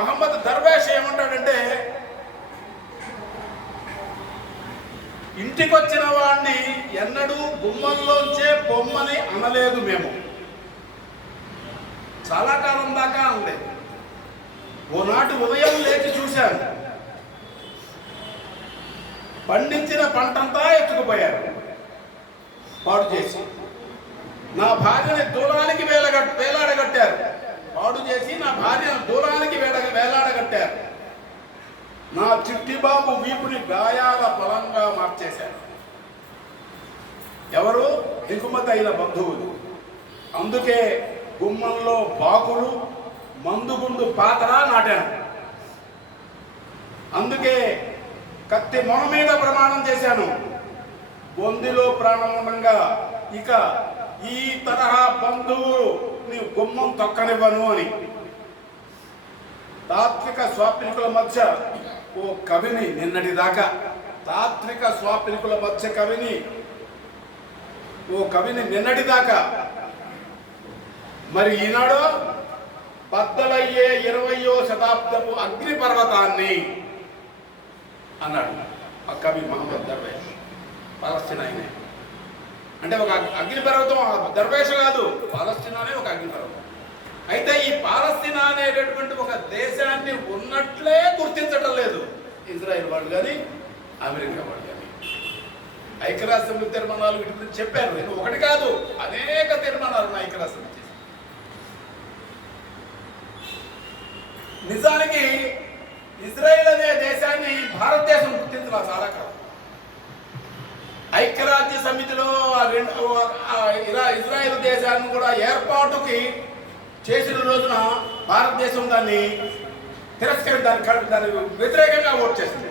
మహమ్మద్ దర్వేష్ ఏమంటాడంటే, ఇంటికొచ్చిన వాడిని ఎన్నడూ గుమ్మంలోంచే బొమ్మని అనలేదు మేము. చాలా కాలం దాకా అనలేదు. ఓనాటి ఉదయం లేచి చూశాను, పండించిన పంటంతా ఎత్తుకుపోయారు పాడు చేసి. నా భార్యని దూలానికి వేలాడగట్టారు. పాడు చేసి నా భార్యను దూలానికి వేలాడగట్టారు. నా చిట్టిబాబు వీపుని గాయాల పొలంగా మార్చేశారు. ఎవరు? దిగుమతి అయిన బంధువులు. అందుకే గుమ్మంలో బాకులు, మందుగుండు పాతరా నాటాను. అందుకే కత్తి మొన మీద ప్రమాణం చేశాను, బొందిలో ప్రాణం ఉండగా ఇక ఈ తరహా బంధువు నీ గుమ్మం తొక్కనివ్వను అని. తాత్విక స్వాప్నికుల మధ్య ఓ కవిని నిన్నటిదాకా, తాత్విక స్వాప్నికుల మధ్య ఓ కవిని నిన్నటిదాకా, మరి ఈనాడు బద్దలయ్యే 20వ శతాబ్దపు అగ్నిపర్వతాన్ని అన్నాడు ఆ కవి మహమ్మద్ దర్వేష్. పాలస్తీనా ఆయనే. అంటే ఒక అగ్నిపర్వతం దర్వేష్ కాదు, పాలస్తీనానే ఒక అగ్నిపర్వతం. అయితే ఈ పాలస్తీనా అనేటటువంటి ఒక దేశాన్ని ఉన్నట్లే గుర్తించటం లేదు ఇజ్రాయెల్ వాళ్ళు కానీ, అమెరికా వాళ్ళు కానీ. ఐక్యరాజ్యసమితి తీర్మానాలు వీటి గురించి చెప్పారు. నేను ఒకటి కాదు, అనేక తీర్మానాలు ఉన్నాయి ఐక్యరాజ్యసమితి. నిజానికి ఇజ్రాయెల్ అనే దేశాన్ని భారతదేశం గుర్తించాల చాలా కాలం. ఐక్యరాజ్య సమితిలో ఇజ్రాయెల్ దేశాన్ని కూడా ఏర్పాటుకి చేసిన రోజున భారతదేశం దాన్ని తిరస్కరించి దానికి వ్యతిరేకంగా ఓటు చేసింది.